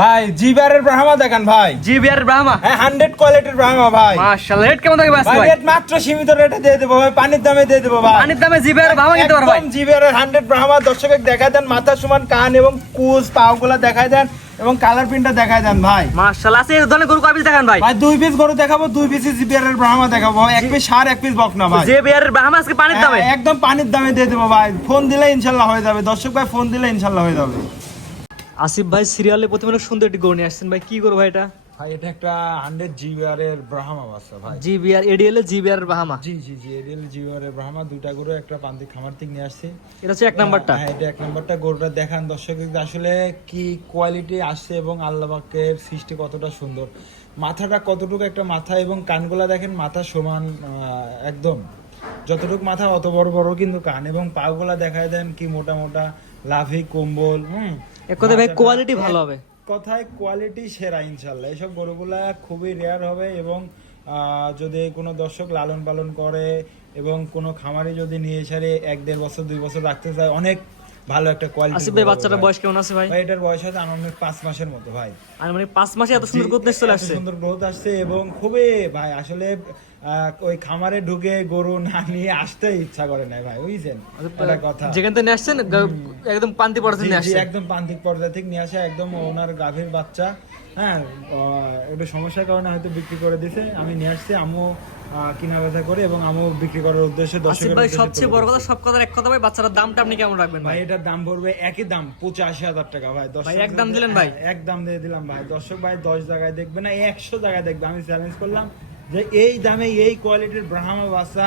ভাই জিবারের ব্রাহ্মা দেখান ভাই। G BR Brahma? হ্যাঁ হান্ড্রেড কোয়ালিটির ব্রাহ্মা ভাই। মাশাআল্লাহ রেট কেমন থাকবে ভাই রেট মাত্র সীমিত রেটে দিয়ে দেবো ভাই পানির দামে দিয়ে দেবো ভাই। পানির দামে জি বিআর ব্রাহ্মা কিনতে পারো ভাই? জিবিআরের হান্ড্রেড ব্রাহ্মা দর্শকের দেখায় দেন মাথা সমান কান এবং কুচ পাওগুলা দেখায় দেন এবং কালার প্রিন্টটা দেখায় দেন ভাই। মাশাআল্লাহ আছে এই ধরনের গরু কয় দেখান ভাই? ভাই দুই পিস গরু দেখাবো দুই পিস জিবিআরের ব্রাহ্মা দেখাবো এক পিস সার এক পিস বকনা ভাই। যে বিআর ব্রাহ্মা আজকে পানির দামে? হ্যাঁ, একদম পানির দামে দিয়ে দেবো ভাই। ফোন দিলে ইনশাল্লাহ হয়ে যাবে। দর্শক ভাই ফোন দিলে ইনশাল্লাহ হয়ে যাবে। আসিফ ভাই সিরিয়ালে প্রথমে অনেক সুন্দর একটি গরু নিয়ে আসছেন। ভাই কি গরু ভাই এটা? ভাই এটা একটা হান্ড্রেড জিবিআরের ব্রাহ্মা বাচ্চা ভাই। G BR ADL G BR Brahma G G G Arial জিবিআরের ব্রাহ্মা দুইটা গরু একটা প্রান্তিক খামার থেকে নিয়ে আসছে। এটা হচ্ছে এক নাম্বারটা? হ্যাঁ এটা এক নাম্বারটা। গরুটা দেখান দর্শক আসলে কি কোয়ালিটি আসছে এবং আল্লাহ পাকের সৃষ্টি কতটা সুন্দর। মাথাটা কতটুকু একটা মাথা এবং কানগুলা দেখেন মাথা সমান একদম। যতটুকু মাথা অত বড় বড় কিন্তু কান। এবং পাগুলা দেখায় দেন কি মোটা মোটা লাভি কম্বল হুম। এক কথায় ভাই কোয়ালিটি ভালো হবে। কথায় কোয়ালিটি সেরা ইনশাল্লাহ। এসব গরুগুলা খুবই রেয়ার হবে এবং যদি কোনো দর্শক লালন পালন করে এবং কোনো খামারে যদি নিয়ে এসে এক দেড় বছর দুই বছর রাখতে চায় অনেক ভালো একটা কোয়ালিটি আসিফ ভাই বাচ্চাটার বয়স কেমন আছে ভাই? ভাই এটার বয়স হচ্ছে আনুমানিক 5 মাসের মতো ভাই। আর মানে পাঁচ মাসে এত সুন্দর গ্রোথ চলে আসছে। সুন্দর গ্রোথ আসছে এবং খুবই ভাই আসলে ওই খামারে ঢুকে গরু না নিয়ে আসতে ইচ্ছা করে না ভাই বুঝছেন? একটা কথা। যেখান থেকে আসছেন একদম পান্তি পর্যন্ত নিয়ে আসছে একদম পান্তি পর্যায়ে থেকে নিয়ে আসা একদম ওনার গাভীর বাচ্চা। হ্যাঁ একটু সমস্যার কারণে হয়তো বিক্রি করে দিছে। আমি নিয়ে আসছি আমু আহ, কিনা বেচা করে এবং আমু বিক্রি করার উদ্দেশ্যে আসিফ দর্শকের ভাই সবচেয়ে বড় কথা সব কথার এক কথা ভাই বাচ্চাটার দামটা আপনি কেমন রাখবেন ভাই? এটার দাম পড়বে একই দাম পঁচাশি হাজার টাকা ভাই দর্শক ভাই, এক দাম দিলেন ভাই? হ্যাঁ, এক দাম দিয়ে দিলাম ভাই। দর্শক ভাই দশ জায়গায় দেখবে না একশো জায়গায় দেখবে। আমি চ্যালেঞ্জ করলাম যে এই দামে এই কোয়ালিটির ব্রাহ্মা বাচ্চা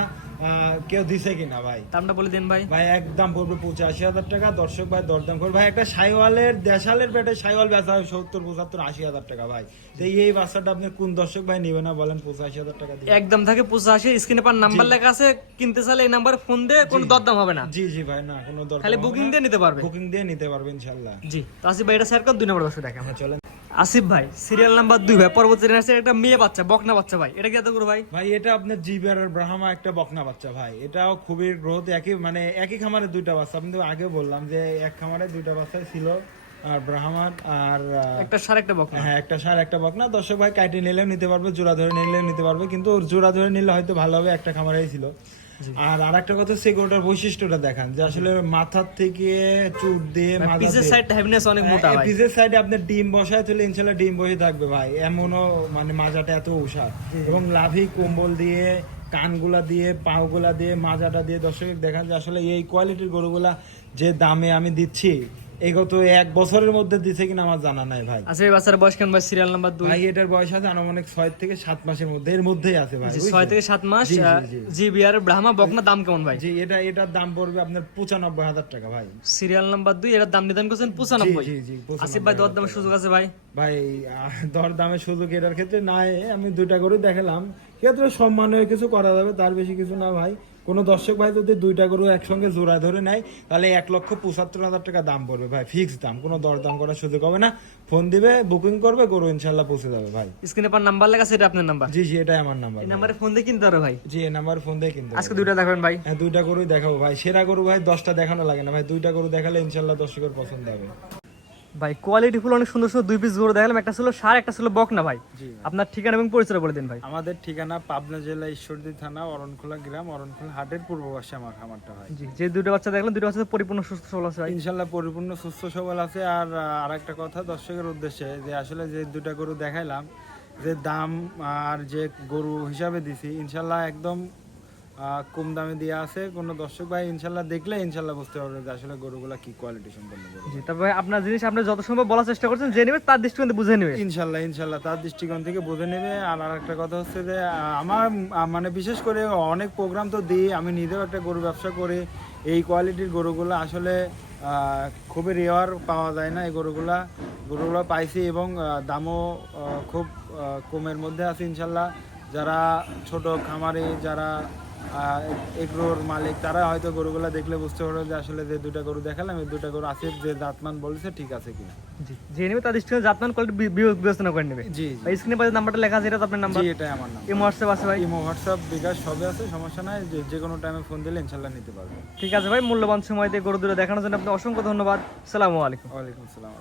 কেউ দিছে কিনা ভাই? দামটা বলে দেন ভাই। ভাই একদম পড়বে পঁচাশি হাজার টাকা দর্শক ভাই দরদাম করবে। ভাই একটা সাইওয়ালের দেশালের পেটে সাইওয়াল বেচা হয় সত্তর পঁচাত্তর আশি হাজার টাকা ভাই। তো এই বাচ্চাটা আপনি কোন দর্শক ভাই নেবে না বলেন পঁচাশি হাজার টাকা দিয়ে? একদম থাকে পঁচাশি স্ক্রিনে পার নাম্বার লেখা আছে কিনতে চাইলে এই নাম্বারে ফোন দিয়ে কোনো দরদাম হবে না। জি জি ভাই না কোনো দরকার খালি বুকিং দিয়ে নিতে পারবে। বুকিং দিয়ে নিতে পারবে ইনশাল্লাহ জি তো আসিফ ভাই এটা স্যার দুই নম্বর বসে দেখেন হ্যাঁ চলেন। আসিফ ভাই সিরিয়াল নাম্বার দুই ভাই পরবর্তী আছে একটা মেয়ে বাচ্চা বকনা বাচ্চা ভাই। এটা কি এত করো ভাই? ভাই এটা আপনার জিবিআর আর ব্রাহ্মা একটা বকনা বাচ্চা ভাই। এটাও খুবই গ্রোথ একই মানে একই খামারে দুইটা বাচ্চা। তো আগে বললাম যে এক খামারে দুইটা বাচ্চা ছিল আর ব্রাহ্মার আর একটা সার একটা বকনা। হ্যাঁ একটা সার একটা বকনা। দর্শক ভাই কাটে নিলেও নিতে পারবে জোড়া ধরে নিলেও নিতে পারবে কিন্তু ওর জোড়া ধরে নিলে হয়তো ভালো হবে একটা খামারেই ছিল। আর আরেকটা কথা হচ্ছে গরুটার বৈশিষ্ট্যটা দেখান যে আসলে মাথার থেকে চুট দিয়ে পিসের সাইডটা হ্যাভিনেস অনেক মোটা হ্যাঁ, ভাই। পিসের সাইডে আপনি ডিম বসায় তাহলে ইনশাল্লাহ ডিম বসে থাকবে ভাই। এমনও মানে মাজাটা এত উষার এবং লাভি কম্বল দিয়ে কানগুলা দিয়ে পাওগুলা দিয়ে মাজাটা দিয়ে দর্শক দেখান যে আসলে এই কোয়ালিটির গরুগুলা যে দামে আমি দিচ্ছি এই গত এক বছরের মধ্যে দিচ্ছে কিনা আমার জানা নাই ভাই। আসিফ ভাই বাচ্চার বয়স কেমন ভাই? সিরিয়াল নাম্বার দুই। ভাই এটার বয়স আছে আনুমানিক ছয় থেকে সাত মাসের মধ্যে এর মধ্যেই আছে ভাই ছয় থেকে সাত মাস জি, বিআর ব্রাহ্মা বকনা দাম কেমন ভাই? জি এটা এটার দাম পড়বে আপনার পঁচানব্বই হাজার টাকা ভাই। সিরিয়াল নাম্বার দুই এটার দাম নির্ধারণ করছেন পঁচানব্বই। জি, জি, আসিফ ভাই দর দামের সুযোগ আছে ভাই? ভাই দর দামের সুযোগ এটার ক্ষেত্রে নাই আমি দুইটা করে দেখালাম। ক্ষেত্রে সম্মানীয় কিছু করা যাবে তার বেশি কিছু না ভাই। কোনো দর্শক ভাই যদি দুইটা গরু একসঙ্গে জোড়া ধরে নেয় তাহলে এক লক্ষ পঁচাত্তর হাজার টাকা দাম পড়বে ভাই ফিক্স দাম। কোনো দরদাম করার সুযোগ হবে না। ফোন দিবে বুকিং করবে গরু ইনশাল্লাহ পৌঁছে যাবে ভাই। স্ক্রিনে পার নাম্বার লেখা সেটা আপনার নাম্বার জি জি এটাই আমার নাম্বার এই নাম্বারে ফোন দিয়ে কিনতে পারো ভাই। জি এই নাম্বার ফোন দিয়ে কিনতে আজকে দুইটা দেখবেন ভাই। হ্যাঁ দুইটা গরুই দেখাবো ভাই। সেরা গরু ভাই দশটা দেখানো লাগে না ভাই। দুইটা গরু দেখালে ইনশাল্লাহ দর্শকের পছন্দ হবে। ভাই কোয়ালিটি ফুল অনেক সুন্দর সুন্দর দুই পিস গরু দেখালাম। একটা ছিল সার একটা ছিল বক না ভাই। আপনার ঠিকানা এবং পরিচয় বলে দিন ভাই। আমাদের ঠিকানা পাবনা জেলা ঈশ্বরদী থানা অরণখোলা গ্রাম অরণখোলা হাটের পূর্ব পাশে আমার খামারটা হয় জি যে দুটো বাচ্চা দেখলাম দুটো বাচ্চা পরিপূর্ণ সুস্থ সবল আছে ভাই। ইনশাল্লাহ পরিপূর্ণ সুস্থ সবল আছে। আর আরেকটা কথা দর্শকের উদ্দেশ্যে যে আসলে যে দুটা গরু দেখাইলাম যে দাম আর যে গরু হিসাবে দিছি ইনশাল্লাহ একদম কম দামে দেওয়া আছে। কোনো দর্শক ভাই ইনশাল্লাহ দেখলে ইনশাল্লাহ বুঝতে পারবে যে আসলে গরুগুলা কি কোয়ালিটি সম্পন্ন গরু। জি তবে আপনার জিনিস আপনি যত সম্ভব বলার চেষ্টা করছেন যে নেবে তার দৃষ্টিকোণ বুঝে নেবে। ইনশাল্লাহ ইনশাল্লাহ তার দৃষ্টিকোণ থেকে বুঝে নেবে। আর আরেকটা কথা হচ্ছে যে আমার মানে বিশেষ করে অনেক প্রোগ্রাম তো দিই আমি নিজেও একটা গরু ব্যবসা করি। এই কোয়ালিটির গরুগুলো আসলে খুবই রেয়ার পাওয়া যায় না এই গরুগুলা। গরুগুলো পাইছি এবং দামও খুব কমের মধ্যে আছে ইনশাল্লাহ। যারা ছোট খামারি যারা এগ্রোর মালিক তারা হয়তো গরুগুলা দেখলে বুঝতে পারবে যে আসলে যে দুটা গরু দেখালাম এই দুটা গরু আছে যে দাঁতমান বলছে ঠিক আছে কিনা। জি। যে নেবে তার দৃষ্টিকোণ জাতমান কোয়ালিটি বিবেচনা করে নেবে। জি ভাই স্ক্রিনে পাশে নাম্বারটা লেখা আছে এটা আপনার নাম্বার জি এটাই আমার নাম এই হোয়াটসঅ্যাপ আছে ভাই। ইমো হোয়াটসঅ্যাপ বিকাশ সবই আছে সমস্যা নাই যে যে কোনো টাইমে ফোন দিলে ইনশাল্লাহ নিতে পারবে। ঠিক আছে ভাই মূল্যবান সময় দিয়ে গরু দুটো দেখানোর জন্য আপনি অসংখ্য ধন্যবাদ। সালামু আলাইকুম। ওয়ালাইকুম আসসালাম।